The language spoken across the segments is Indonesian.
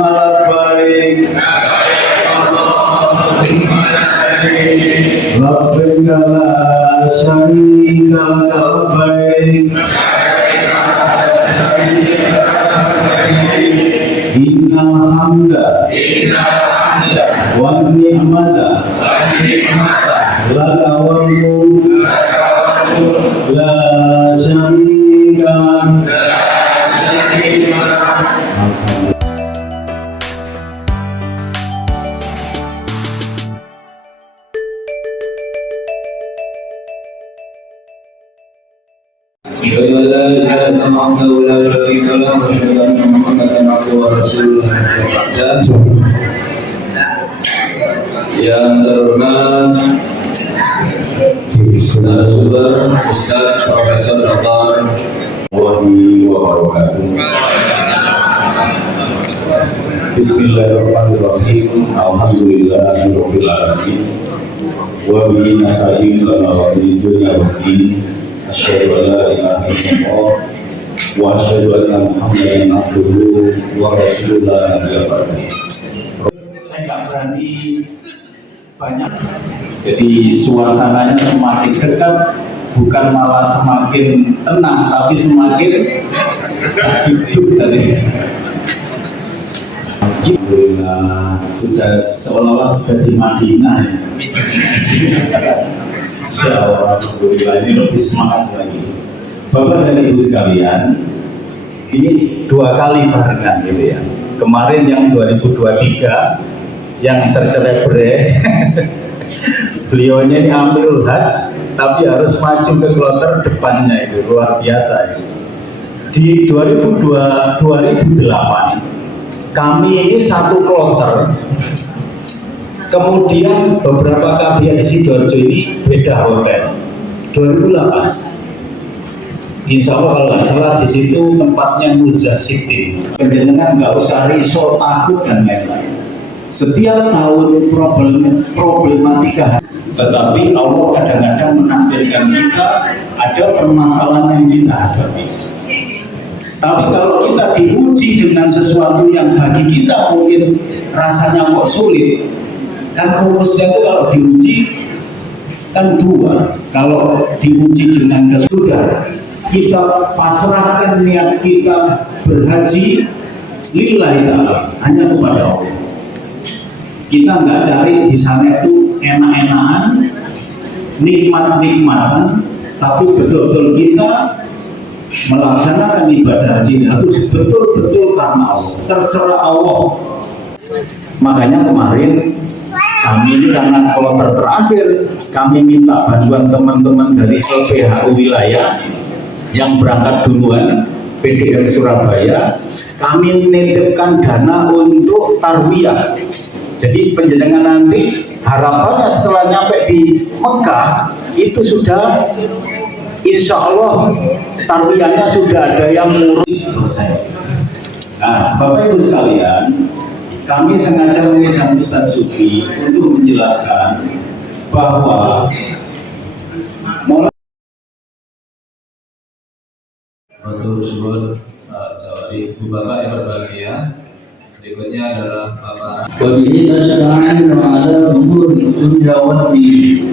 baik Rabbika la syarika laka baik innal hamda wa ni'mata laka wal mulk la syarika أشهد أن لا إله إلا الله وحده لا شريك له وأشهد أن محمدا عبده ورسوله yang terhormat narasumber Ustaz Profesor Dr. wabarakatuh. Bismillahirrahmanirrahim. Alhamdulillahirabbil alamin. Wa bihi nasta'inu ala umuri dunya waddin. Asyhadu an la ilaha illallah wa asyhadu anna Muhammadan abduhu wa rasuluhu la nabiyya ba'dahu. Saya nggak berani banyak. Jadi suasananya semakin dekat, bukan malah semakin tenang, tapi semakin duduk tadi. Alhamdulillah sudah seolah-olah sudah di Madinah. Alhamdulillah ini lebih semangat lagi. Bapak dan Ibu sekalian, ini 2 kali barengan gitu ya. Kemarin yang 2023 yang tercerai-berai, beliaunya ini Amirul Hajj, tapi harus maju ke kloter depannya, itu luar biasa. Di 2008 kami ini satu kloter. Kemudian beberapa KBA di Sidoarjo ini beda hotel. 2008, insya Allah kalau nggak salah di situ tempatnya Muzasiddin. Penjenengan nggak usah risau, takut dan lain-lain. Setiap tahun problematika, tetapi Allah kadang-kadang menampilkan kita ada permasalahan yang kita hadapi. Tapi kalau kita diuji dengan sesuatu yang bagi kita mungkin rasanya kok sulit, kan rumusnya itu kalau diuji kan 2. Kalau diuji dengan kesudahan, kita pasrahkan niat kita berhaji lillahi ta'ala, hanya kepada Allah. Kita nggak cari di sana itu enak-enakan, nikmat-nikmatan, tapi betul-betul kita melaksanakan ibadah haji itu betul-betul karena Allah, terserah Allah. Makanya kemarin kami ini karena kloter terakhir, kami minta bantuan teman-teman dari LPHU wilayah yang berangkat duluan, PDR Surabaya. Kami menitipkan dana untuk tarwiyah. Jadi penjenengan nanti harapannya setelah nyampe di Mekah itu sudah insya Allah tarwiyahnya sudah ada yang murid selesai. Nah, Bapak Ibu sekalian, kami sengaja mengundang Ustaz Suki untuk menjelaskan bahwa mulai Ibu Bapak yang berbahagia, berikutnya adalah Bapak. Wabihi nasta'inu ala umuri dunya waddin.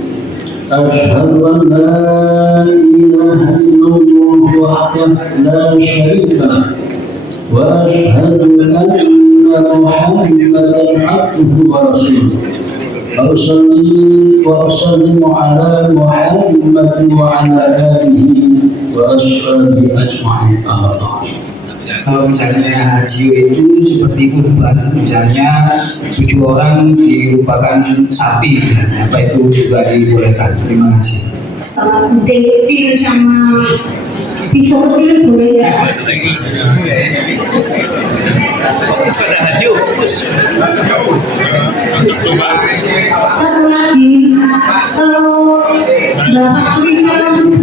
Asyhadu an la ilaha illallah wahdahu la syarika lahu wa asyhadu anna Muhammadan abduhu wa rasuluh. Wa usallimu ala Muhammad wa ala alihi wa ashabihi ajma'in. Kalau misalnya haji itu seperti kurban, misalnya 7 orang dirupakan sapi, misalnya, apa itu juga dibolehkan? Terima kasih. Kucing kecil sama pisau kecil boleh ya? Pada haji khusus. Satu lagi, kalau berapa kali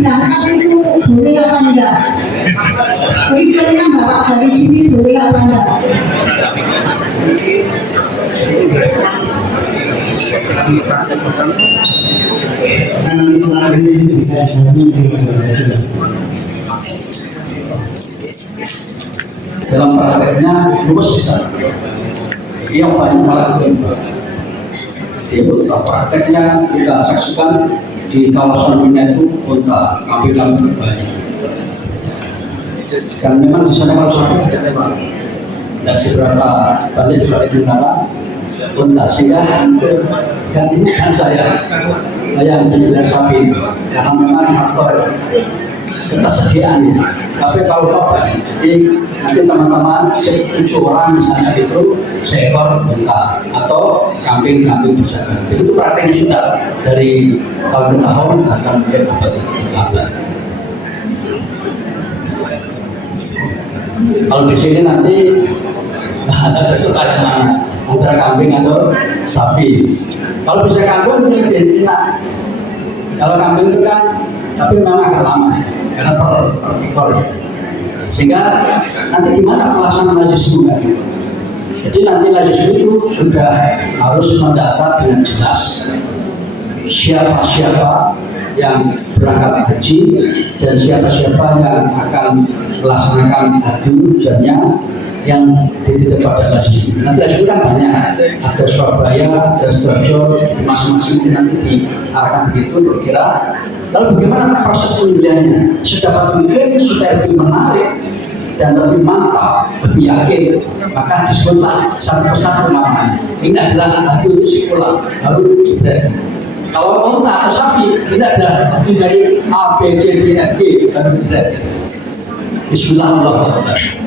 berangkat itu boleh apa enggak? Berikannya bapak dari sini boleh apa enggak? Nanti setelah ini bisa jadi dalam prakteknya lulus di sana. yang banyak melakukan di unta. Prakteknya kita saksikan di kawasan Mina itu unta, kambing-kambing terbanyak. Dan memang di sana kalau sapi tidak lewat, tidak seberapa banyak juga digunakan unta, sehingga yang ini kan saya yang menjual sapi karena memang faktor ketersediaannya. Tapi kalau Bapak nanti teman-teman 7 orang misalnya itu seekor unta atau kambing-kambing berjalan, itu prakteknya sudah dari tahun ke tahun akan dapat kabar. Kalau di sini nanti ada suka yang mana antara kambing atau sapi. Kalau bisa kambing lebih enak. Kalau kambing itu kan, tapi memang agak lama ya, karena per ekor ya. Sehingga nanti gimana pelaksanaan lazismu kan? Jadi nanti lazismu itu sudah harus mendata dengan jelas siapa-siapa yang berangkat haji dan siapa-siapa yang akan melaksanakan haji tujuannya yang dititip pada lazismu. Nanti lazismu kan banyak, ada Surabaya, ada Sidoarjo, masing-masing nanti diarahkan begitu kira-kira. Lalu bagaimana proses pemilihannya? Sedapat mungkin supaya lebih menarik dan lebih mantap, lebih yakin, maka disebutlah satu persatu namanya. Ini adalah haji untuk sikulah, baru diberi. Kalau unta atau sapi, tidak ada haji dari A, B, C, D, F, G, baru diberi. Bismillahirrahmanirrahim.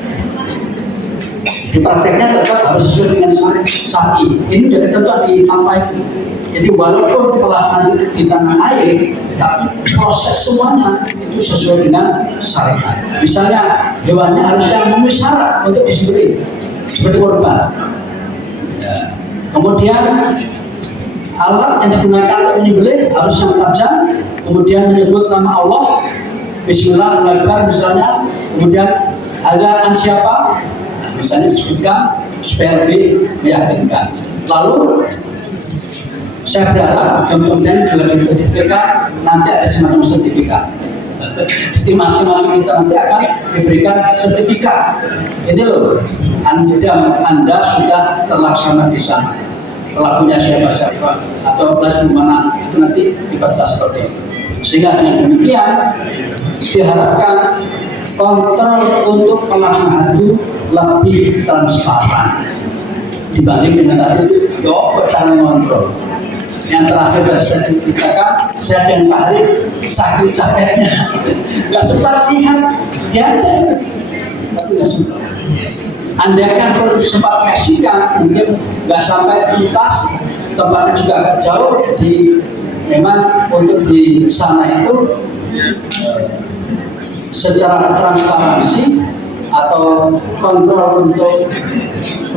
Di prakteknya tetap harus sesuai dengan sapi. Ini sudah ketentuan di fatwa itu. Jadi walaupun pelaksanaan di tanah air, tapi proses semuanya itu sesuai dengan syariat. Misalnya hewannya harus yang memenuhi syarat untuk disembelih, seperti korban. Ya. Kemudian alat yang digunakan untuk menyembelih harus yang tajam. Kemudian menyebut nama Allah, Bismillahirrahmanirrahim misalnya. Kemudian azan siapa? Misalnya disebutkan supaya lebih meyakinkan. Lalu saya berharap kemudian juga diberikan nanti ada semacam sertifikat. Jadi masing-masing kita nanti akan diberikan sertifikat. Ini loh, Anda sudah terlaksana di sana. Pelakunya siapa-siapa atau belas di mana itu nanti dibaca seperti itu. Sehingga dengan demikian diharapkan kontrol untuk pelaksanaan haji lebih transparan dibanding dengan tadi itu cara mengontrol. Yang terakhir dari saya ceritakan, saya dan Pak Harim sakit capeknya, nggak sempat lihat dia aja, tapi nggak sempat. Anda kan perlu sempat kasihkan, mungkin nggak sampai tuntas, tempatnya juga agak jauh, jadi memang untuk di sana itu secara transparansi atau kontrol untuk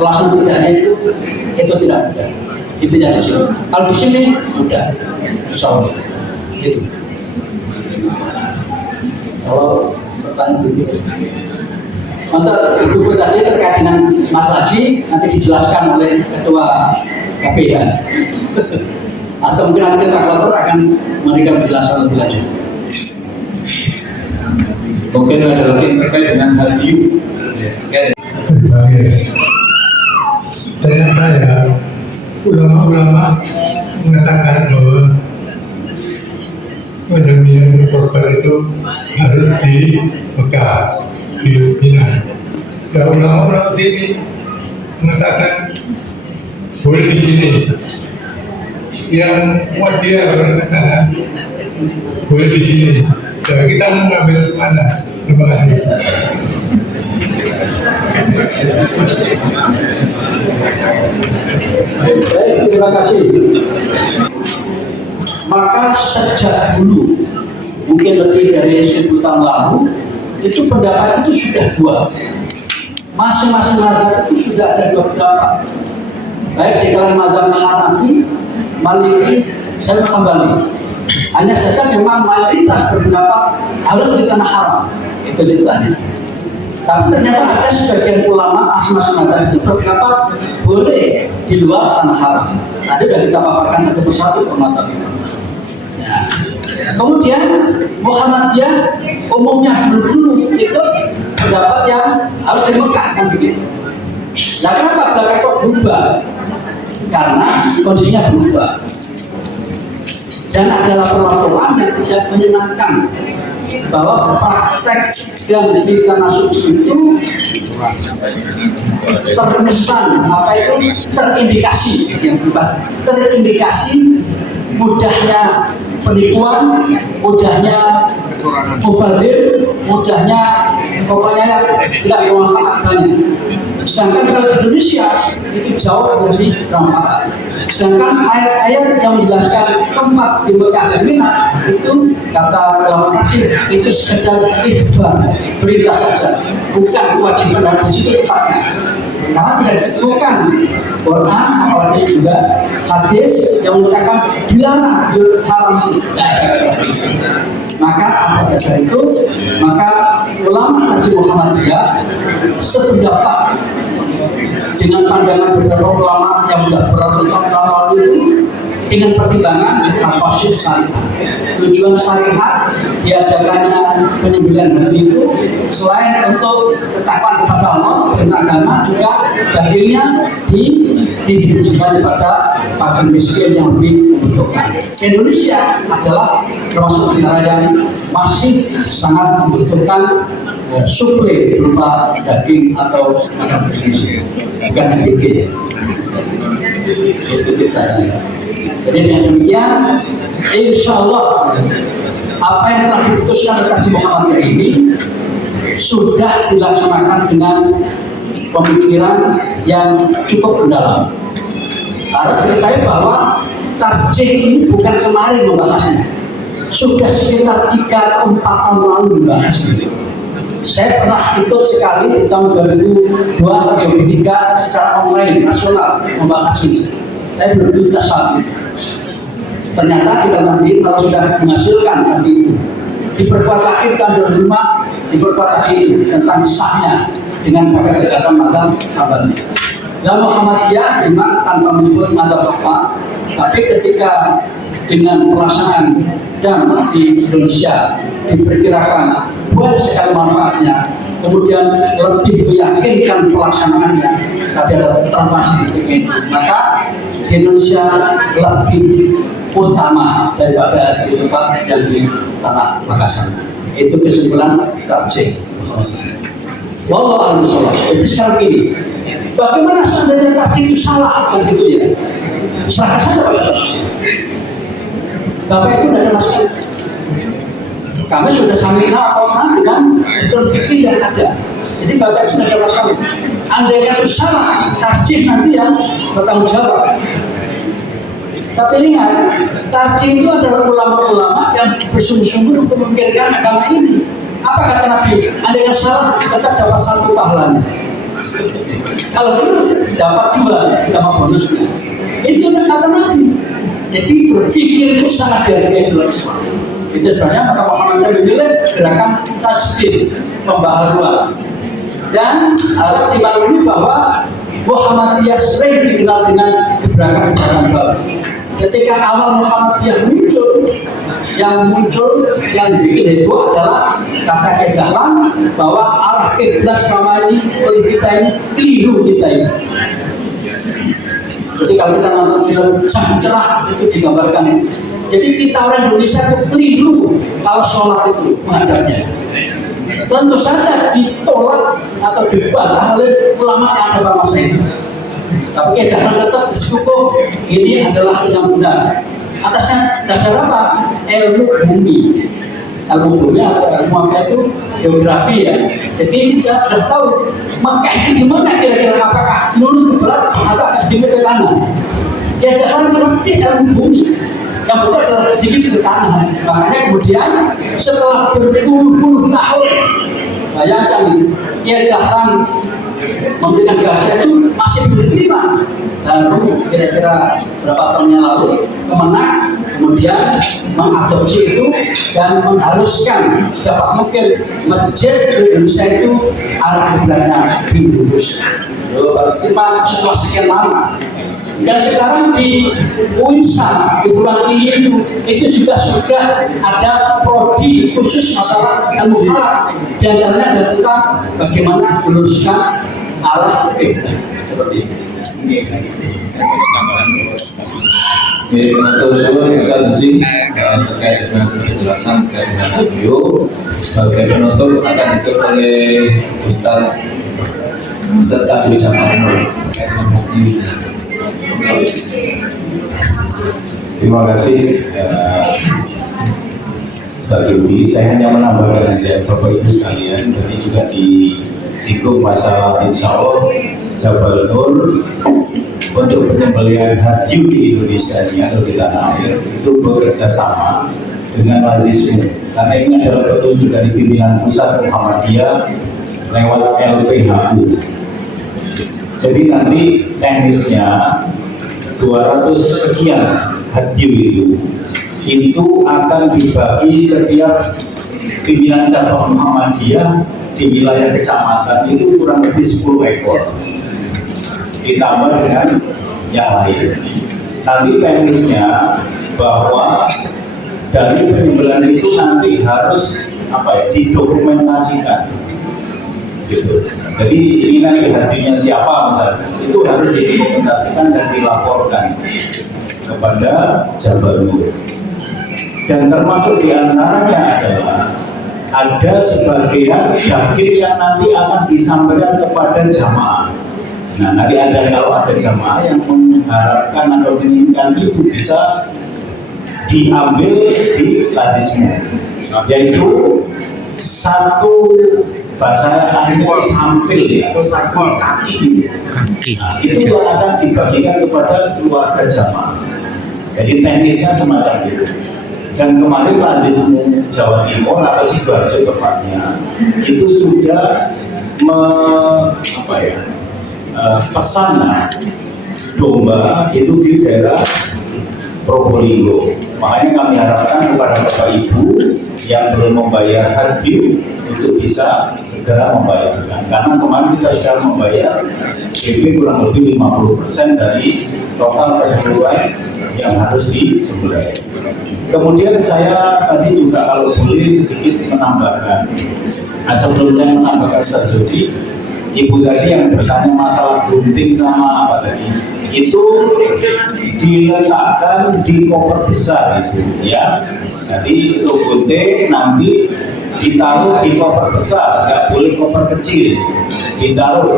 pelaksanaan pidana itu tidak mudah. Itu tidak disuruh. Kalau di sini mudah, insya Allah. Gitu. Kalau pertanyaan begitu, untuk ibu tadi terkait dengan Mas Haji nanti dijelaskan oleh Ketua KPH. Atau mungkin nanti koordinator akan memberikan penjelasan lebih lanjut. Mungkin ada lagi terkait dengan haji. Ternyata ya ulama-ulama mengatakan bahwa penyembelihan korban itu harus di Mekah, di Mina. Dan ulama-ulama sini mengatakan boleh di sini. Yang Muhammadiyah mengatakan boleh di sini. Dan kita mengambil mana? Terima kasih. Baik, terima kasih. Maka sejak dulu, mungkin lebih dari 1000 tahun lalu, itu pendapat itu sudah dua. Masing-masing mazhab itu sudah ada dua pendapat. Baik di kalangan mazhab Hanafi, Maliki, dan Hambali. Hanya saja memang mayoritas berpendapat harus di tanah haram. Itu ceritanya. Tapi ternyata ada sebagian ulama masing-masing mazhab itu berpendapat boleh di luar tanah haram. Tadi sudah kita paparkan satu persatu mazhab itu. Nah, kemudian Muhammadiyah umumnya dulu itu pendapat yang harus di Mekah kan begitu. Nah, kenapa belakang kok berubah? Karena kondisinya berubah. Dan ada laporan yang tidak menyenangkan bahwa praktek yang di tanah suci itu terkesan terindikasi yang bebas, terindikasi mudahnya penipuan, mudahnya mubazir, mudahnya pokoknya tidak bermanfaat banyak. Sedangkan kalau di Indonesia itu jauh lebih bermanfaat. Sedangkan ayat-ayat yang menjelaskan tempat di Mekah dan Mina itu kata ulama tafsir itu sekedar ikhbar, berita saja, bukan kewajiban dari situ tempatnya. Karena tidak ditemukan Quran apalagi juga hadis yang menyatakan dilarang haram sih. Maka atas dasar itu maka ulama Haji Muhammadiyah sependapat dengan pandangan beberapa ulama yang sudah bertahun-tahun lalu itu dengan pertimbangan maksud syariat. Tujuan syariat diadakannya penyembelihan haji itu selain untuk ketakwaan kepada Allah dan agama juga dagingnya didistribusikan kepada fakir miskin yang lebih membutuhkan. Indonesia adalah termasuk negara yang masih sangat membutuhkan suplai berupa daging atau makanan bergizi, bukan MBG. Itu ceritanya. Jadi dengan demikian, insya Allah apa yang telah diputuskan oleh Haji Muhammadiyah ini sudah dilaksanakan dengan pemikiran yang cukup mendalam. Harus diketahui bahwa tarjih ini bukan kemarin membahasnya, sudah sekitar 3 atau 4 tahun lalu membahasnya. Saya pernah ikut sekali di tahun 2002 atau 2003 secara online nasional membahas ini. Saya belum tuntas saat itu. Ternyata kita nanti kalau sudah menghasilkan tadi itu diperkuat lagi tahun 2005, diperkuat lagi tentang sahnya dengan pakai kegiatan madhab Hambali. Dan Muhammadiyah memang tanpa menyebut madhab apa, tapi ketika dengan pelaksanaan dan di Indonesia diperkirakan banyak sekali manfaatnya, kemudian lebih meyakinkan pelaksanaannya adalah termasuk begini, maka di Indonesia lebih utama daripada di tempat yang di tanah Makassar. Itu kesimpulan tarjih. Wallahu a'lam bishawab. Jadi sekarang ini, bagaimana seandainya tarjih itu salah kan gitu ya? Serahkan saja pada tarjih. Bapak itu tidak ada masalah. Kami sudah samina apa dengan metode fikih yang ada. Jadi Bapak itu tidak ada masalah. Andai itu salah, tarjih nanti yang bertanggung jawab. Tapi ingat, tarjih itu adalah ulama-ulama yang bersungguh-sungguh untuk memikirkan agama ini. Apa kata Nabi? Andai yang salah, tetap dapat 1 pahalanya. Kalau benar, dapat 2 ditambah bonusnya. Itu kata Nabi. Jadi berpikir itu sangat dihargai dalam Islam. Itu sebenarnya maka Muhammadiyah menilai gerakan tajdid, pembaharuan. Dan harap dimaklumi bahwa Muhammadiyah sering dikenal dengan gebrakan-gebrakan baru. Ketika awal Muhammadiyah muncul, yang bikin heboh adalah kata edaran bahwa arah kiblat selama ini oleh kita ini keliru kita ini. Jadi kalau kita nonton film Jam Cerah itu digambarkan ini. Jadi kita orang Indonesia itu keliru kalau sholat itu menghadapnya. Tentu saja ditolak atau dibantah oleh ulama yang ada pada masa itu. Tapi edaran tetap cukup ini adalah yang benar. Atasnya dasar apa? Ilmu bumi. Ilmu bumi atau ilmu apa itu? Geografi ya. Jadi kita sudah tahu Mekah itu gimana kira-kira, apakah lurus ke barat atau akan jimit ke kanan. Ya edaran mengerti ilmu bumi. Yang betul adalah jimit ke kanan. Makanya kemudian setelah berpuluh-puluh tahun, bayangkan edaran memberikan bahasa itu masih diterima. Lalu kira-kira berapa tahun yang lalu Kemenak kemudian mengadopsi itu dan mengharuskan sedapat mungkin masjid di Indonesia itu arah kiblatnya diluruskan. Baru terima setelah sekian lama. Dan sekarang di UINSA di bulan ini itu juga sudah ada prodi khusus masalah ilmu falak, dan antaranya adalah tentang bagaimana meluruskan ala fikih seperti itu. Untuk sebuah instansi terkait dengan penjelasan dari video sebagai penutup akan ditutup oleh Ustaz Abdul Jamal. Terima kasih Ustaz Yudi. Saya hanya menambahkan aja Bapak Ibu sekalian, berarti juga disinggung masalah insya Allah Jabal Nur untuk penyembelihan hadyu di Indonesia ini atau di tanah air itu bekerja sama dengan Lazismu, karena ini adalah petunjuk dari pimpinan pusat Muhammadiyah lewat LPHU. Jadi nanti teknisnya 200 sekian hadyu itu akan dibagi setiap pimpinan cabang Muhammadiyah di wilayah kecamatan itu kurang lebih 10 ekor ditambah dengan yang lain. Nanti teknisnya bahwa dari penyembelihan itu nanti harus didokumentasikan gitu. Jadi ini nanti hadiahnya siapa misalnya, itu harus didokumentasikan dan dilaporkan kepada Jabal Nur. Dan termasuk diantaranya adalah ada sebagian dakir yang nanti akan disampaikan kepada jamaah. Nah, nanti kalau ada jamaah yang mengharapkan atau menginginkan itu bisa diambil di Lazismu, yaitu satu bahasa itu sampil atau satu kaki. Nah, itu yang akan dibagikan kepada keluarga jamaah. Jadi teknisnya semacam itu. Dan kemarin Lazismu Jawa Timur atau Sidoarjo tepatnya itu sudah pesan domba itu di daerah Probolinggo. Makanya kami harapkan kepada Bapak Ibu yang belum membayar hadyu untuk bisa segera membayarkan, karena kemarin kita sudah membayar BP kurang lebih 50% dari total keseluruhan yang harus disembelih. Kemudian saya tadi juga kalau boleh sedikit menambahkan, sebelum saya menambahkan Ustaz Yudi, Ibu tadi yang bertanya masalah gunting sama apa tadi, itu diletakkan di koper besar itu ya. Jadi itu gunting nanti ditaruh di koper besar, nggak boleh koper kecil. Ditaruh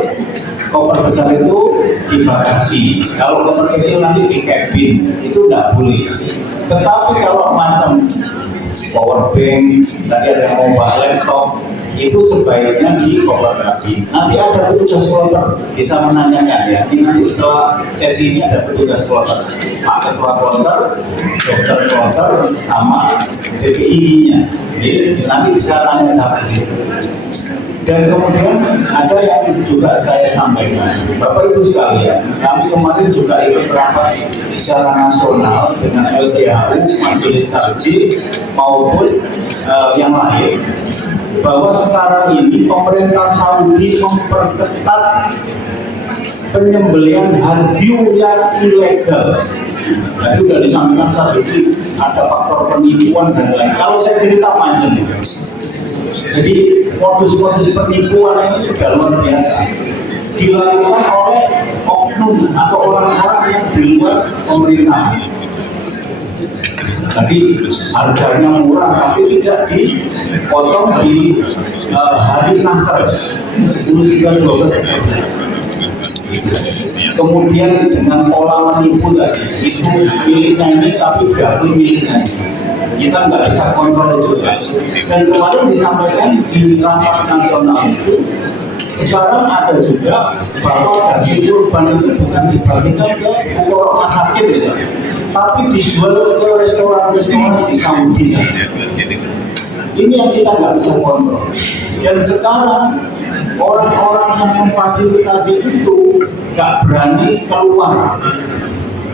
koper besar itu di bagasi, kalau koper kecil nanti di cabin, itu nggak boleh. Tetapi kalau macam power bank, tadi ada mobile laptop, itu sebaiknya di koper kabin. Nanti ada petugas kloter bisa menanyakan ya. Ini nanti setelah sesi ini ada petugas kloter, Pak Ketua Kloter, Dokter Kloter sama DPI-nya. Jadi nanti bisa tanya jawab di situ. Dan kemudian ada yang juga saya sampaikan, Bapak Ibu sekalian, kami kemarin juga ikut rapat secara nasional dengan LPHU, Majelis Tarjih maupun yang lain, bahwa sekarang ini pemerintah Saudi memperketat penyembelihan hadyu yang ilegal. Jadi sudah disampaikan Saudi ada faktor penipuan dan lain. Kalau saya cerita macam itu, jadi modus-modus penipuan ini sudah luar biasa dilakukan oleh oknum atau orang-orang yang di luar pemerintah. Jadi harganya murah tapi tidak dipotong di hari nakar 10, 11, 12, 13. Kemudian dengan pola menipu tadi, itu miliknya ini tapi diakui miliknya. Kita nggak bisa kontrol juga. Dan kemarin disampaikan di rapat nasional itu, sekarang ada juga bahwa daging kurban itu bukan dibagikan ke rumah sakit ya, tapi dijual ke restoran-restoran di Saudi. Ini yang kita nggak bisa kontrol. Dan sekarang orang-orang yang memfasilitasi itu nggak berani keluar.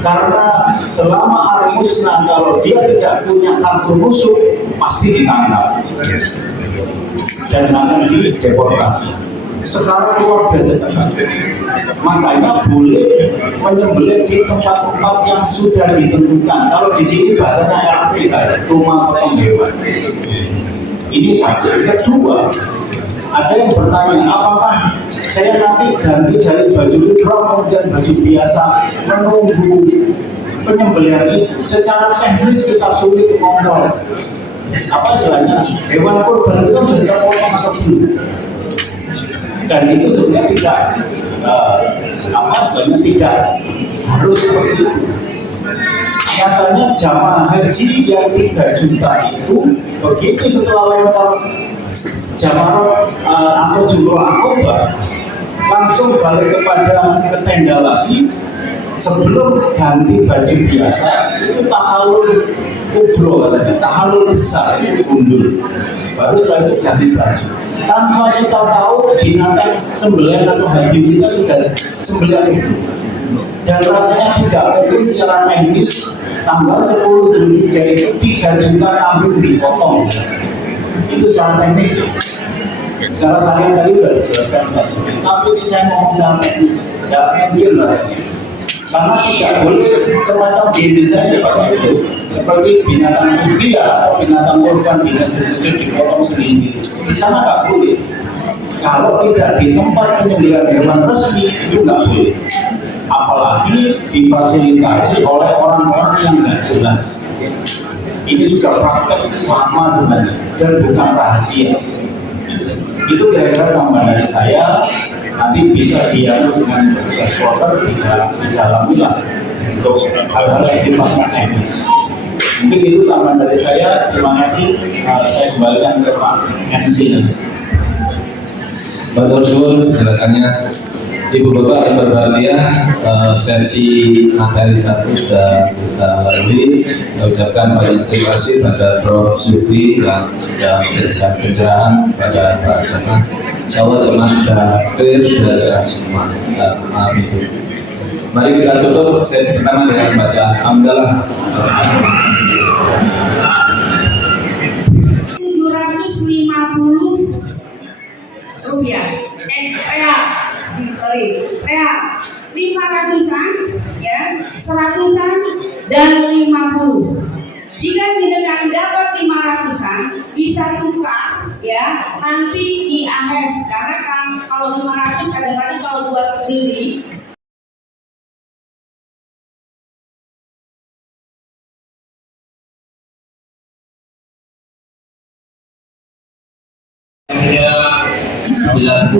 Karena selama Ar-Musnah kalau dia tidak punya kartu musuh pasti ditangkap dan akan dideportasi. Sekarang luar biasa. Makanya boleh menyembelih di tempat-tempat yang sudah ditentukan. Kalau di sini bahasanya RP, rumah potong hewan. Ini satu. Kedua, ada yang bertanya apakah saya nanti ganti dari baju ihram kemudian baju biasa, menunggu penyembelihan itu secara teknis kita sulit mengontrol. Apa istilahnya, hewan kurban itu sudah terpotong atau belum, dan itu sebenarnya tidak tidak harus seperti itu. Katanya jamaah haji yang 3 juta itu begitu setelah lempar jamaah atau jumroh akobah langsung balik ke tenda lagi sebelum ganti baju biasa. Itu tahalul kubro katanya, tahalul besar itu undur, baru setelah itu ganti baju tanpa kita tahu binatang sembelihan atau haji kita sudah sembelihan itu. Dan rasanya tidak mungkin secara teknis tanggal 10 Zulhijjah itu 3 juta kambing dipotong. Itu secara teknis. Secara saya tadi sudah dijelaskan tapi ini saya ngomong secara teknis, tidak mungkin rasanya. Karena tidak boleh semacam di Indonesia seperti binatang udhiyah atau binatang kurban tidak sujud dipotong sendiri. Di sana nggak boleh. Kalau tidak di tempat penyembelihan hewan resmi itu nggak boleh. Apalagi difasilitasi oleh orang-orang yang nggak jelas. Ini sudah praktek lama sebenarnya dan bukan rahasia. Itu kira-kira tambahan dari saya. Nanti bisa dialog dengan petugas kloter didalami lah untuk hal-hal yang sifatnya teknis. Mungkin itu tambahan dari saya. Terima kasih. Saya kembalikan ke Pak MC. Bapak Ursul, penjelasannya. Ibu Bapak yang berbahagia, sesi materi 1 sudah kita lalui. Saya ucapkan banyak terima kasih pada Prof. Syukri yang sudah memberikan pencerahan pada para jemaah. Insya Allah jemaah sudah clear, sudah jelas semua. Itu. Mari kita tutup sesi pertama dengan membaca hamdalah. 750 rupiah. Real 500-an, ya, 100-an dan 50. Jika jenengan dapat 500-an bisa tukar, ya, nanti di AHES. Karena kalau 500 kadang-kadang kalau buat beli hanya 96%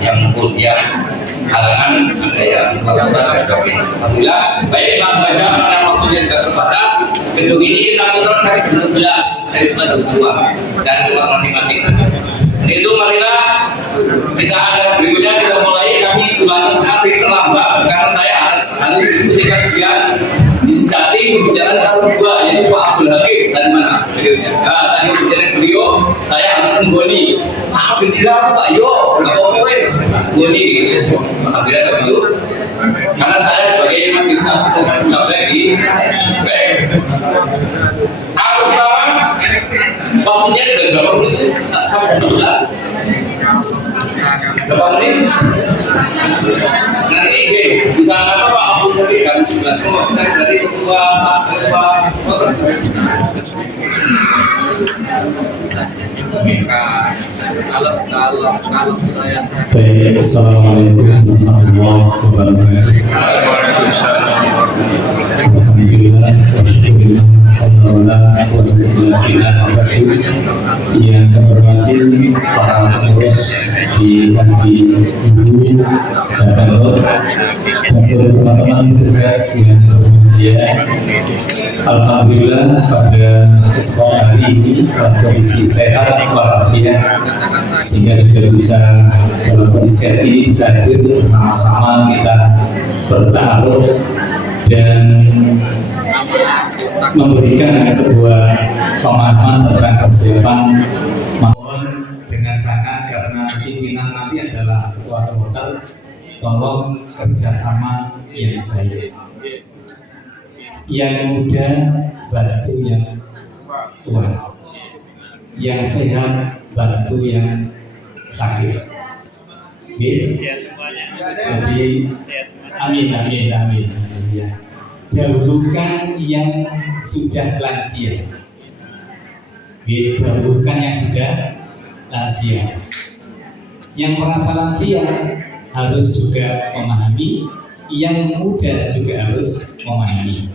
yang kuliah halangan ada yang melakukan dan sebagainya. Alhamdulillah, baik Mas Baja karena waktunya tidak terbatas. Gedung ini kita putar dari jam 11 dari jam 2 dan tempat masing-masing. Itu marilah kita ada berikutnya kita mulai. Kami ulangi nanti terlambat karena saya harus ikuti kajian di Jatim pembicaraan tahun 2 yaitu Pak Abdul Hakim dari mana beliaunya. Nah, tadi pembicaraan beliau saya harus menggoni Pak Abdul Pak yo nggak apa-apa goni gitu. Alhamdulillah setuju karena saya sebagai majelis tetap lagi baik. Aku pertama waktunya dengan berapa menit sampai 12 berapa menit nanti ide bisa kata Pak Abdul dari jam 11 dari ketua Baik, assalamualaikum warahmatullahi wabarakatuh. Alhamdulillah, wasyukurillah, alhamdulillah, yang terhormati para pengurus di Dulu Jabar dan seluruh teman-teman tugas yang berbahagia. Alhamdulillah pada kesempatan hari ini kondisi sehat walafiat sehingga sudah bisa dalam kondisi sehat ini bisa hadir bersama-sama kita bertaruh dan memberikan sebuah pemahaman tentang kesiapan. Mohon dengan sangat karena pimpinan nanti adalah ketua kloter, tolong kerjasama yang baik. Yang muda bantu yang tua, yang sehat bantu yang sakit. Jadi amin. Ya. Dahulukan yang sudah lansia. Dahulukan yang sudah lansia. Yang merasa lansia harus juga memahami, yang muda juga harus memahami.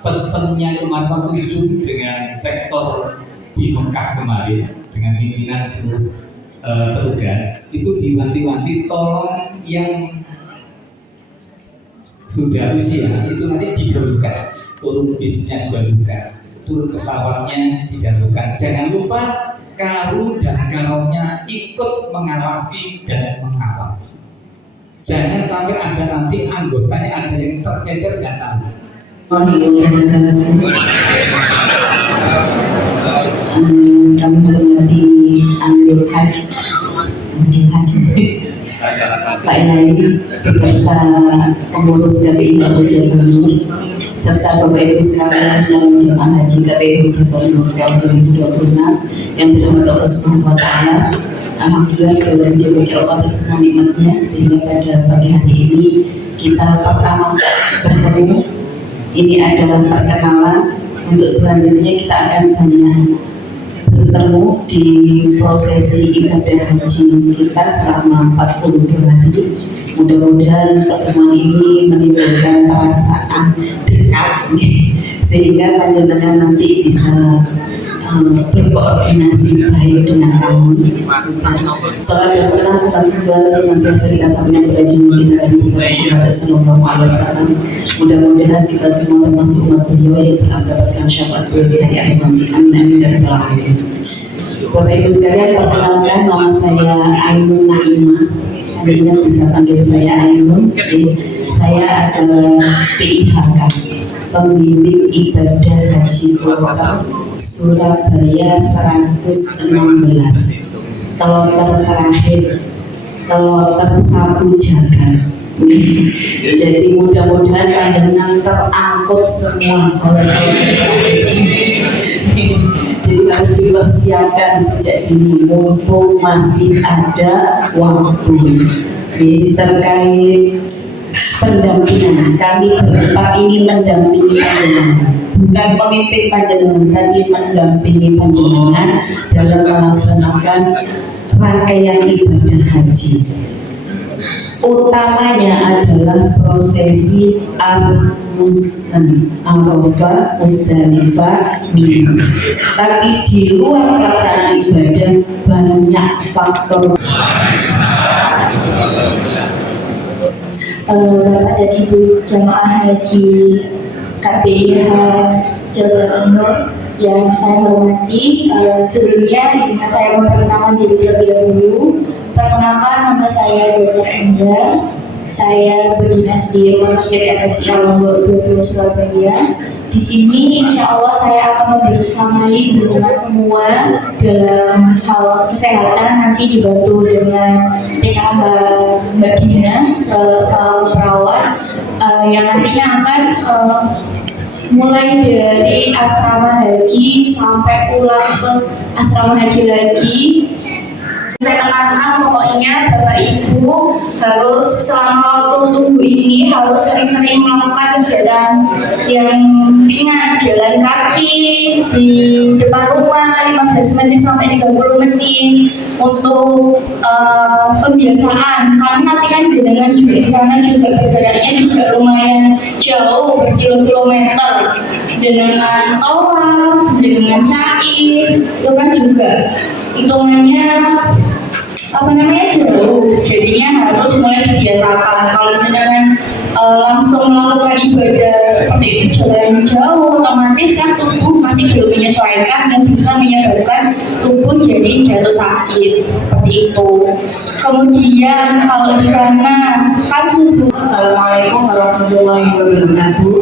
Pesannya kemarin waktu Zoom dengan sektor di Mekah kemarin dengan pimpinan seluruh petugas itu diwanti-wanti, tolong yang sudah usia itu nanti didahulukan, turun bisnya didahulukan, turun pesawatnya didahulukan. Jangan lupa karu dan karomnya ikut mengawasi dan mengawal. Jangan sampai ada nanti anggotanya ada yang tercecer nggak tahu. Kami hormati Amir Haji Pak Yai beserta pengurus KPI Kabupaten Bogor serta Bapak Ibu sekalian calon jemaah haji KPI Kabupaten Bogor tahun 2026 yang dirahmati Allah Subhanahu wa Ta'ala. Alhamdulillah segala puji Allah atas semua nikmatnya sehingga pada pagi hari ini kita pertama bertemu. Ini adalah perkenalan. Untuk selanjutnya kita akan banyak bertemu di prosesi ibadah haji kita selama 42 hari. Mudah-mudahan pertemuan ini menimbulkan perasaan dekat sehingga panjenengan nanti bisa berkoordinasi baik dengan kami. Salam dan salam senantiasa kita sampaikan kepada junjungan kita Nabi Muhammad Sallallahu Alaihi Wasallam. Mudah-mudahan kita semua termasuk umat beliau yang mendapatkan syafaat beliau di hari akhir nanti. Amin dan berlaku. Bapak Ibu sekalian, perkenalkan nama saya Ainun Naimah. Anda bisa panggil saya Ainun. Saya adalah PIHK, pembimbing ibadah haji kloter Surabaya 116. Kloter terakhir, kloter sapu jagat. Jadi mudah-mudahan panjenengan terangkut semua jadi harus dipersiapkan sejak dini mumpung masih ada waktu. Terkait pendampingan, kami berempat ini mendampingi panjenengan, bukan pemimpin panjenengan, tapi mendampingi panjenengan dalam melaksanakan rangkaian ibadah haji. Utamanya adalah prosesi Arafah, Musdalifah, Mina. Tapi di luar pelaksanaan ibadah banyak faktor. Bapak dan Ibu jamaah haji KPIH Jawa Timur yang saya hormati, sebelumnya izinkan saya memperkenalkan diri terlebih dahulu. Perkenalkan, nama saya Dr. Endra. Saya berdinas di Rumah Sakit RSI Al-Manggul 20 Surabaya. Di sini insya Allah saya akan membersamai dengan semua dalam hal kesehatan, nanti dibantu dengan PKH Mbak Dina selalu perawat yang nantinya akan mulai dari asrama haji sampai pulang ke asrama haji lagi. Saya tekankan pokoknya Bapak Ibu harus selama waktu tunggu ini harus sering-sering melakukan kegiatan yang ringan, jalan kaki di depan rumah 15 menit sampai 30 menit untuk pembiasaan, karena nanti kan jenengan juga di sana juga bergeraknya juga lumayan jauh berkilo-kilometer, jenengan tawaf, jenengan sa'i, itu kan juga hitungannya jauh, jadinya harus mulai dibiasakan. Kalau dengan langsung melakukan ibadah seperti itu jalan jauh, otomatis kan tubuh masih belum menyesuaikan dan bisa menyebabkan tubuh jadi jatuh sakit seperti itu. Kemudian kalau di sana kan subuh. Assalamualaikum warahmatullahi wabarakatuh.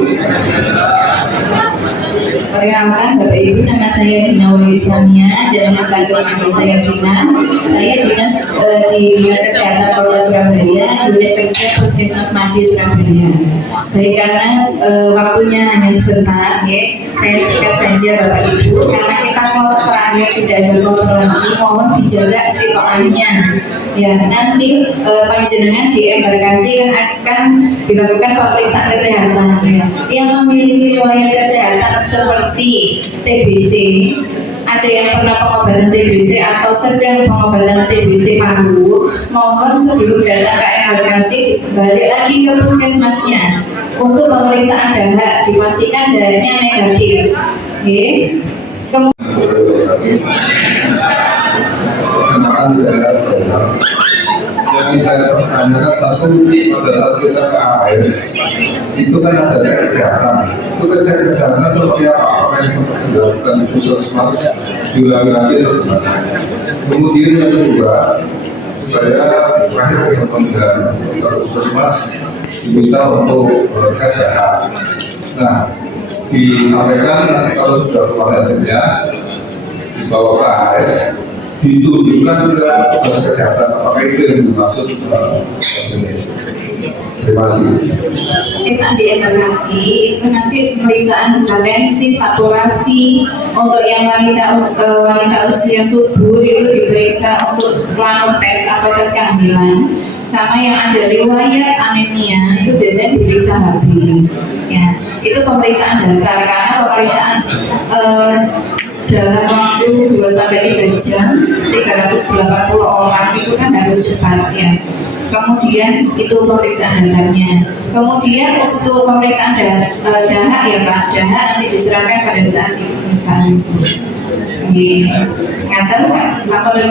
Perkenalkan Bapak Ibu, nama saya Dina Wahyu Islamia, jalan sakit panggil saya Dina. Saya dinas di Dinas Kesehatan Kota Surabaya, unit kerja Puskesmas Madi Surabaya. Baik, karena waktunya hanya sebentar, ya, saya singkat saja Bapak Ibu, karena kita kloter terakhir tidak ada kloter lagi, mohon dijaga istiqomahnya. Ya, nanti panjenengan di embarkasi akan dilakukan pemeriksaan kesehatan, ya, yang memiliki riwayat kesehatan seperti TBC, ada yang pernah pengobatan TBC atau sedang pengobatan TBC paru, mohon sebelum datang ke embarkasi balik lagi ke puskesmasnya untuk pemeriksaan darah, dipastikan darahnya negatif. Kenapa saya sedang yang saya pertanyakan satu, pada saat kita ke AS itu kan ada cek kesehatan. Itu cek kesehatan seperti apa yang seperti dilakukan di puskesmas diulangi atau gimana? Kemudian yang kedua, saya terakhir bertemu dengan dokter puskesmas diminta untuk kesehatan. Nah, disampaikan nanti kalau sudah keluar hasilnya dibawa ke AS, ditunjukkan ke petugas kesehatan. Apakah itu yang dimaksud hasilnya? Terima kasih. Pemeriksaan di embarkasi itu nanti pemeriksaan bisa tensi, saturasi. Untuk yang wanita usia subur itu diperiksa untuk plano tes atau tes kehamilan. Sama yang ada riwayat anemia itu biasanya diperiksa HB. Ya, itu pemeriksaan dasar karena pemeriksaan dalam waktu 2-3 jam 380 orang itu kan harus cepat ya. Kemudian itu pemeriksaan dasarnya. Kemudian untuk pemeriksaan dahak ya Pak, dahak nanti diserahkan pada saat itu pemeriksaan itu. Ngaten sampel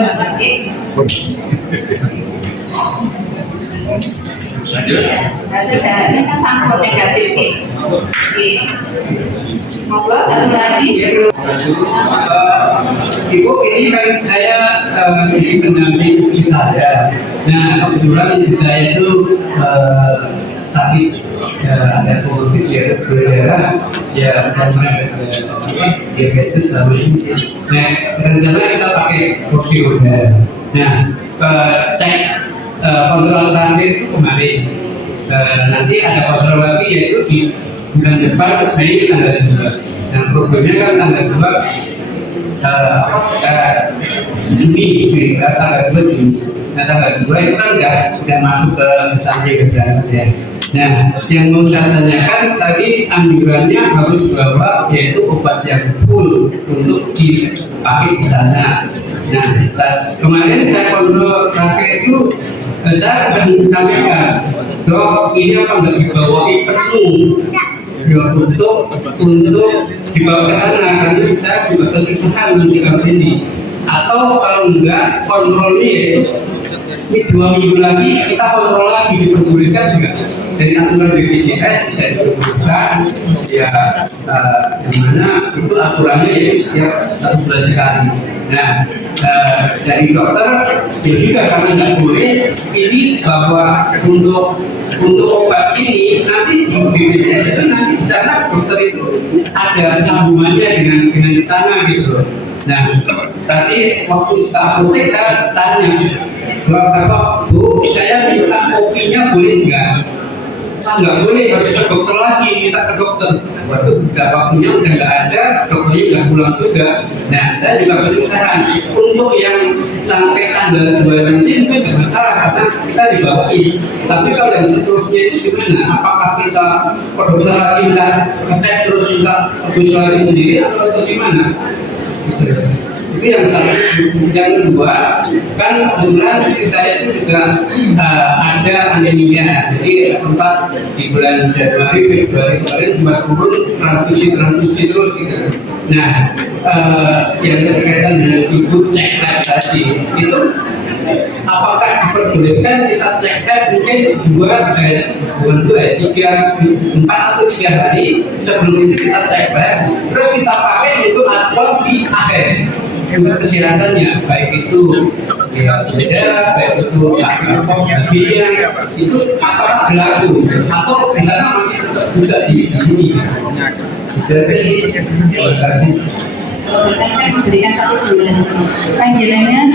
hasil dahaknya kan sampel negatif monggo satu lagi. Ibu, ini kan saya jadi pendamping istri saya. Nah, kebetulan istri saya itu sakit, ada komorbid ya, gula darah, ya dan diabetes sama ini sih. Nah, rencana kita pakai kursi roda. Nah, cek kontrol terakhir itu kemarin. Nanti ada kontrol lagi yaitu di bulan depan, Mei tanggal 2. Nah, problemnya kan tanggal 2 Juni, tanggal 2 Juni. Nah, tanggal 2 itu kan sudah masuk ke kesannya keberangkatan ya. Nah, yang mau saya tanyakan tadi anjurannya harus bawa yaitu obat yang full untuk dipakai di sana. Nah, kemarin saya kontrol terakhir itu saya sudah sampaikan, dok ini apa nggak dibawain penuh ya, untuk dibawa ke sana karena saya juga kesusahan untuk ini. Atau kalau enggak kontrolnya yaitu ini 2 minggu lagi kita kontrol lagi, diperbolehkan juga dari aturan BPJS tidak diperbolehkan ya, yang mana itu aturannya yaitu setiap 1 bulan sekali. Nah, dari dokter ya juga karena nggak boleh ini bahwa untuk obat ini nanti di BPJS itu nanti di sana dokter itu ada sambungannya dengan di sana gitu loh. Nah, tadi waktu apotek saya tanya, Bapak, Bu, saya minta kopinya boleh nggak? Nggak boleh, harus ke dokter lagi, minta ke dokter. Waduh, waktunya udah nggak ada, dokternya udah pulang juga. Nah, saya juga kesusahan. Untuk yang sampai tanggal 2 nanti itu nggak masalah karena kita dibawain. Tapi kalau yang seterusnya itu gimana? Apakah kita ke dokter lagi minta resep terus minta tebus lagi sendiri atau gimana? Itu yang satu. Yang kedua kan kebetulan istri saya itu juga ada anemia, jadi sempat di bulan Januari Februari kemarin sempat turun transfusi terus gitu. Nah, yang berkaitan dengan ibu cek lab tadi itu apakah diperbolehkan kita cek lab mungkin 4 atau 3 hari sebelum itu kita cek lab, terus kita pakai itu atau di akhir kesehatannya, baik itu ya darah, baik itu bagian itu apakah berlaku atau di sana masih tetap juga di ini. Terima kasih. Obat kan diberikan 1 bulan. Panjenengan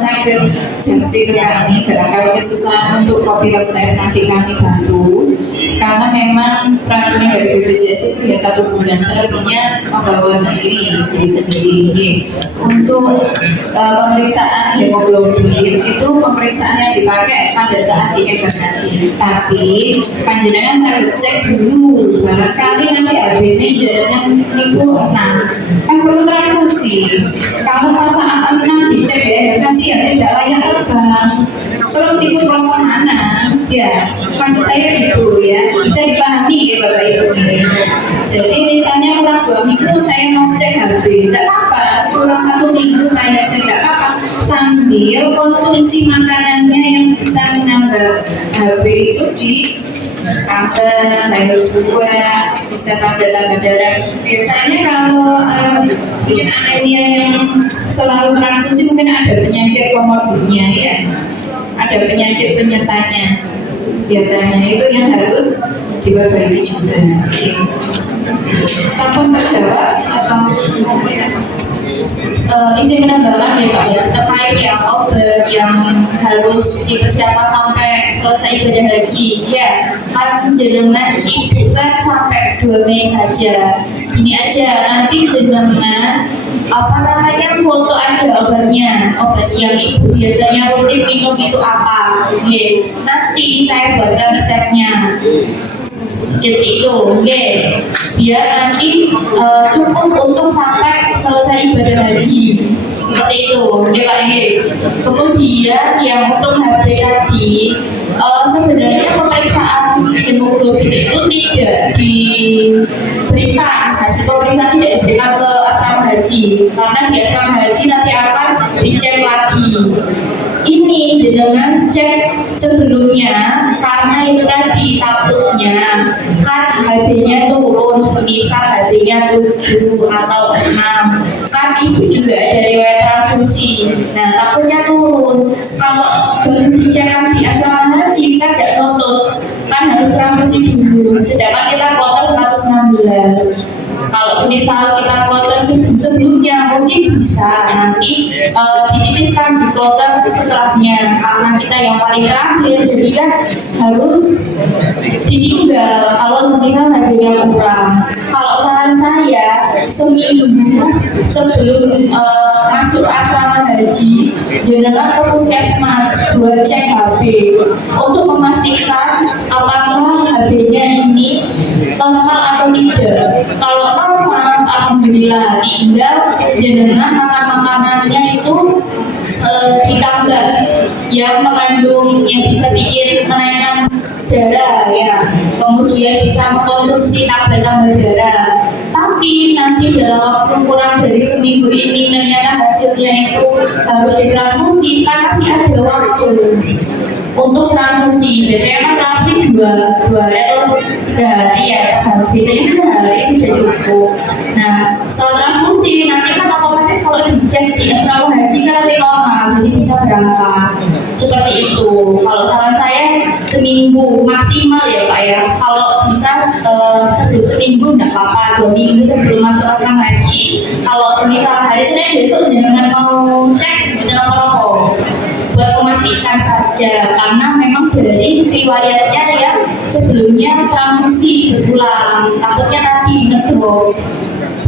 sakit japri ke kami, barangkali kesusahan untuk kopi resep nanti kami bantu. Karena memang peraturan dari BPJS itu ya 1 bulan, selebihnya membawa sendiri, beli sendiri. Untuk pemeriksaan hemoglobin itu pemeriksaan yang dipakai pada saat di embarkasi. Tapi panjenengan saya cek dulu, barangkali nanti HB-nya jaringan niku kan perlu transfusi. transfusi. Kalau pas saat 6 dicek ya pasien tidak layak terbang, terus ikut kelompok mana? Ya, maksud saya gitu ya, bisa dipahami ya Bapak Ibu. Jadi misalnya kurang 2 minggu saya mau cek HB, tidak apa-apa. Kurang 1 minggu saya cek, tidak apa-apa. Sambil konsumsi makanannya yang bisa menambah HB itu di tambah sayur buah, bisa tambah darah. Biasanya kalau mungkin anemia yang selalu transfusi mungkin ada penyakit komorbidnya ya, ada penyakit penyertanya. Biasanya itu yang harus diperbaiki juga. Sampun terjawab atau izin menambahkan ya Pak ya, terkait ya obat yang harus dipersiapkan sampai selesai ibadah haji ya, kan jenengan ibu kan sampai 2 Mei saja. Gini aja, nanti jenengan foto aja obatnya, obat yang ibu biasanya rutin minum itu apa, nanti saya buatkan resepnya. Seperti itu, biar nanti cukup untuk sampai selesai ibadah haji. Seperti itu, Pak. Kemudian yang untuk HB tadi, sebenarnya pemeriksaan hemoglobin itu tidak diberikan, hasil pemeriksaan tidak diberikan ke asrama haji, karena di asrama haji nanti akan dicek lagi. Ini dengan cek sebelumnya, karena itu tadi takutnya kan HB-nya turun, semisal HB-nya 7 atau 6, kan ibu juga ada riwayat transfusi. Nah takutnya turun, kalau baru dicekkan di asrama haji kan tidak notus, kan harus transfusi dulu, sedangkan kita kloter 116. Kalau semisal kita kloter sebelumnya mungkin bisa nanti dititipkan di kloter setelahnya, karena kita yang paling terakhir, jadi kan harus ditinggal kalau semisal harganya kurang. Kalau saran saya, seminggu sebelum masuk asrama haji, jangan ke puskesmas buat cek HB untuk memastikan apakah HB-nya ini normal atau tidak. Kalau normal, alhamdulillah, tinggal jangan makan makanannya itu ditambah yang mengandung yang bisa bikin menaikkan darah ya, kemudian bisa mengkonsumsi tablet tambah darah. Tapi nanti dalam waktu kurang dari seminggu ini ternyata hasilnya itu harus ditransfusi, kan masih ada waktu untuk transfusi. Biasanya kan transfusi 2 hari atau 3 hari ya, biasanya sih sehari sudah cukup. Nah setelah transfusi nanti kan otomatis kalau dicek di asrama haji kan nanti normal, jadi bisa berangkat. Seperti itu. Kalau saran saya seminggu maksimal ya Pak ya. Kalau bisa sebelum seminggu enggak apa-apa, 2 minggu sebelum masuk asrama haji. Kalau semisal hari Senin besok jangan mau cek jangan merokok, buat memastikan saja, karena memang dari riwayatnya yang sebelumnya transfusi berulang, takutnya nanti ngedrop.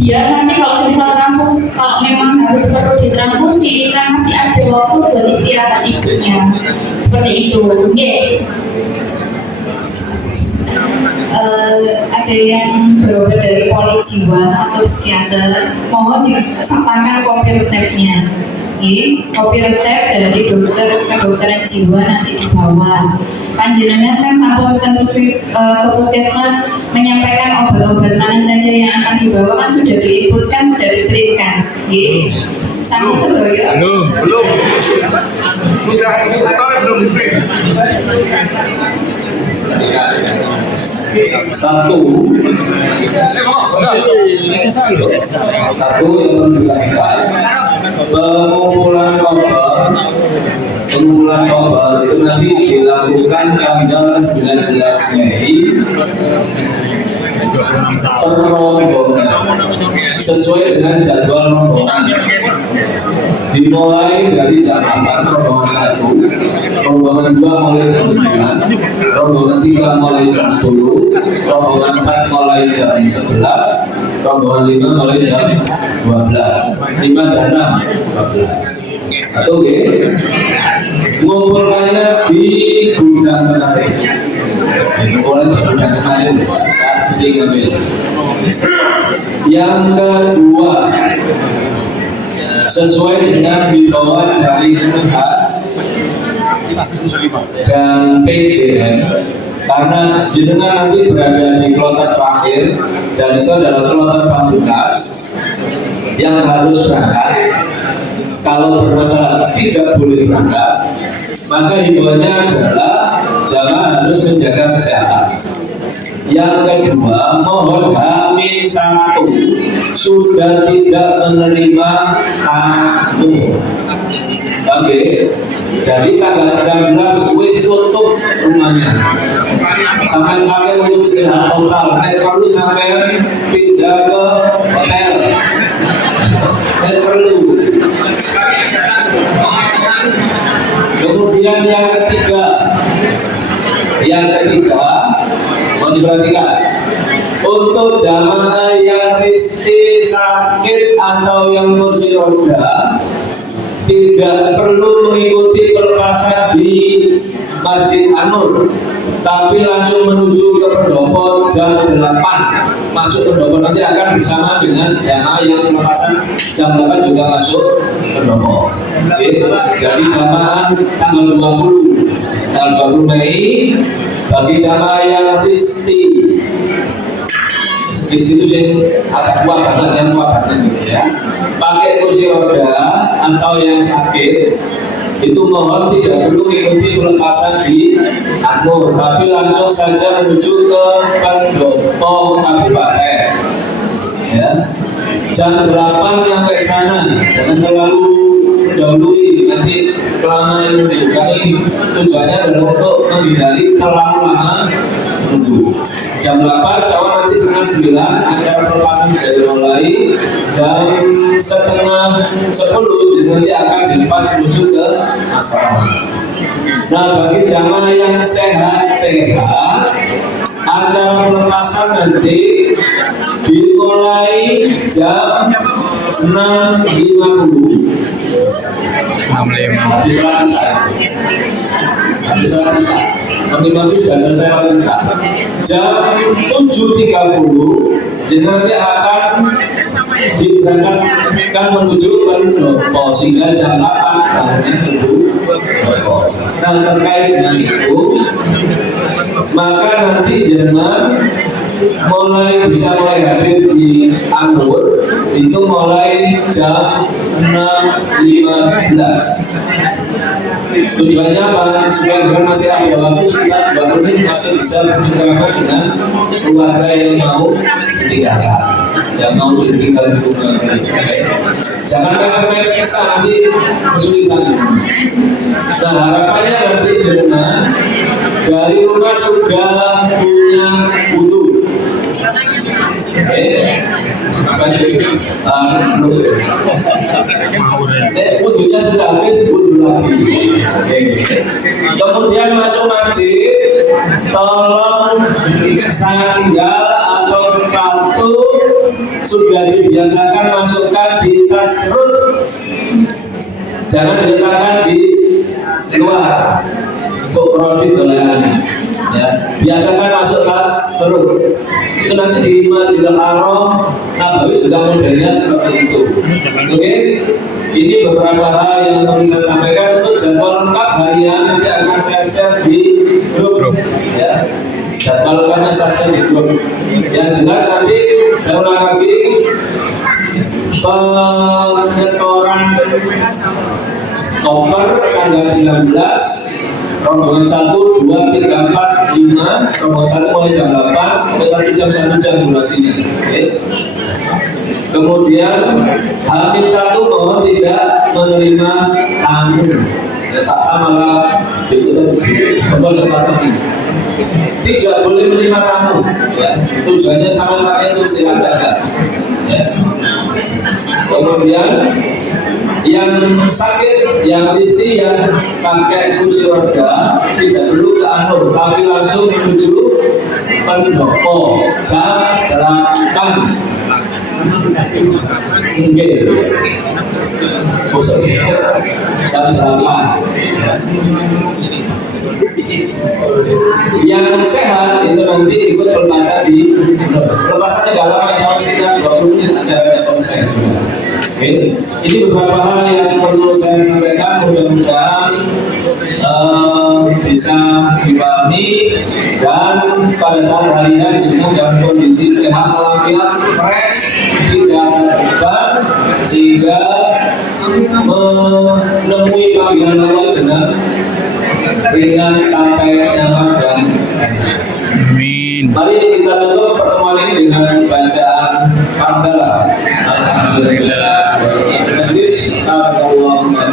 Biar nanti kalau semisal transfusi, kalau memang harus perlu ditransfusi, kan masih ada waktu buat istirahat ibunya. Seperti itu, ada yang berobat dari poli jiwa atau psikiater, mohon disampaikan kopi resepnya. Kopi resep dari dokter kedokteran jiwa nanti dibawa. Panjenengan kan sampun ke puskesmas menyampaikan obat-obat mana saja yang akan dibawa, kan sudah diinputkan, sudah diberikan. Sampun sedoyo. Belum. Sudah belum diberi. Satu yang dilakukan pengumpulan obat itu nanti dilakukan tanggal 19 Mei per rombongan sesuai dengan jadwal rombongan, dimulai dari jam 8 rombongan 1, rombongan 2 mulai jam 9, rombongan 3 mulai jam 10, rombongan 4 mulai jam 11, rombongan 5 mulai jam 12, 5 dan 6 12. Atau ngumpulkannya di gudang menarik, mulai di gudang menarik saya sendiri ngambil. Yang kedua, sesuai dengan himbauan dari Kemenhas dan PDN, karena jenengan nanti berada di kloter terakhir dan itu adalah kloter pamungkas yang harus berangkat. Kalau bermasalah tidak boleh berangkat, maka himbauannya adalah jamaah harus menjaga kesehatan. Yang kedua, mohon H-1 sudah tidak menerima tamu. Oke, jadi tanggal 19 wis tutup rumahnya. Sampai pakai untuk istirahat total. Perlu sampai pindah ke hotel. Perlu. Kemudian yang ketiga, mohon diperhatikan, untuk jamaah yang riski, sakit atau yang kursi roda tidak perlu mengikuti pelepasan di Masjid An-Nur, tapi langsung menuju ke pendopo jam 8. Masuk pendopo nanti akan bersama dengan jamaah yang pelepasan jam 8 juga masuk pendopo. Jadi jamaah tanggal 20 Mei bagi jamaah yang risti itu yang agak kuat banget, yang kuat banget gitu ya, pakai kursi roda atau yang sakit itu mohon tidak perlu mengikuti pelepasan di An-Nur, tapi langsung saja menuju ke pendopo kabupaten ya. Jam 8 nyampe sana, jangan terlalu mendahului, nanti kelamaan kami tujuannya adalah untuk menghindari terlalu lama menunggu. Jam 8 cawan nanti setengah 9 acara pelepasan sudah dimulai, jam setengah 10 jadi nanti akan dilepas menuju ke asrama. Nah, bagi jamaah yang sehat-sehat, acara pelepasan nanti dimulai jam 6.50. Habis sudah selesai pemeriksaan. Jam 7.30 jadi nanti akan diberangkatkan menuju pendopo sehingga jam 8 menuju pendopo. Nah, terkait dengan itu, maka nanti jangan bisa mulai hadir di An-Nur itu mulai jam 6.15. Tujuannya apa? Supaya masih ada waktu sekitar 2 menit masih bisa bercengkrama dengan keluarga yang mau ditinggalkan, yang mau ditinggal di rumah. Jangan mepet-mepet kesana, nanti kesulitan. Nah, harapannya nanti dengan dari rumah sudah punya wudhu. Wudhunya sudah habis, wudhu lagi. Kemudian masuk masjid, tolong sandal atau sepatu sudah dibiasakan masukkan di tas perut, jangan diletakkan di luar untuk kredit dolangan. Ya, biasakan masuk tas perut. Itu nanti di Masjidil Haram Nabawi juga modelnya seperti itu. Oke, ini beberapa hal yang bisa saya sampaikan. Untuk jadwal lengkap harian nanti akan saya share di grup. Ya, jadwal lengkapnya saya share di grup. Yang jelas nanti saya ulang lagi, penyetoran koper tanggal 19, rombongan 1, 2, 3, 4, 5, rombongan 1 mulai jam 8 sampai 1 jam durasinya. Okay. Kemudian H-1 mohon tidak menerima tamu. Tak malah kembali tidak boleh menerima tamu. Ya. Tujuannya sama pakai untuk silat saja. Ya. Kemudian yang sakit, yang istri yang pakai kursi roda tidak perlu ke An-Nur, tapi langsung menuju pendopo jam 8. Mungkin jam 8. Yang sehat itu nanti ikut pelepasan di pelepasannya dalam sekitar 20 menit acaranya selesai. Oke. Ini beberapa hal yang perlu saya sampaikan, mudah-mudahan bisa dipahami, dan pada saat hari ini kita dalam kondisi sehat walafiat, fresh, tidak ada beban, sehingga menemui panggilan Allah dengan ringan, santai, nyaman, dan mari kita tutup pertemuan ini dengan bacaan hamdalah. Alhamdulillah. Majlis Allahumma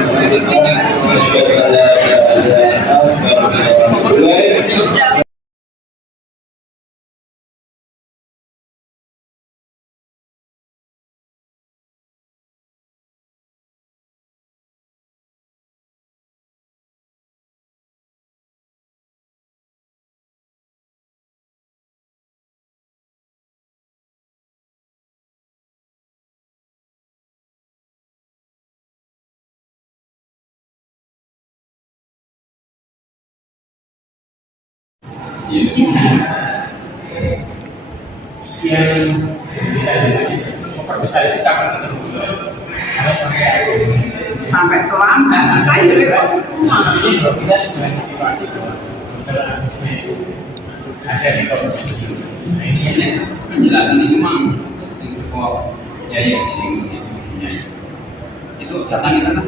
yang kita memperbesar itu kapan karena sampai terlambat, saya repot semua. Kita juga antisipasi bahwa misalnya itu ada di kompetisi. Nah ini penjelasan itu memang kok ya itu datang kita kan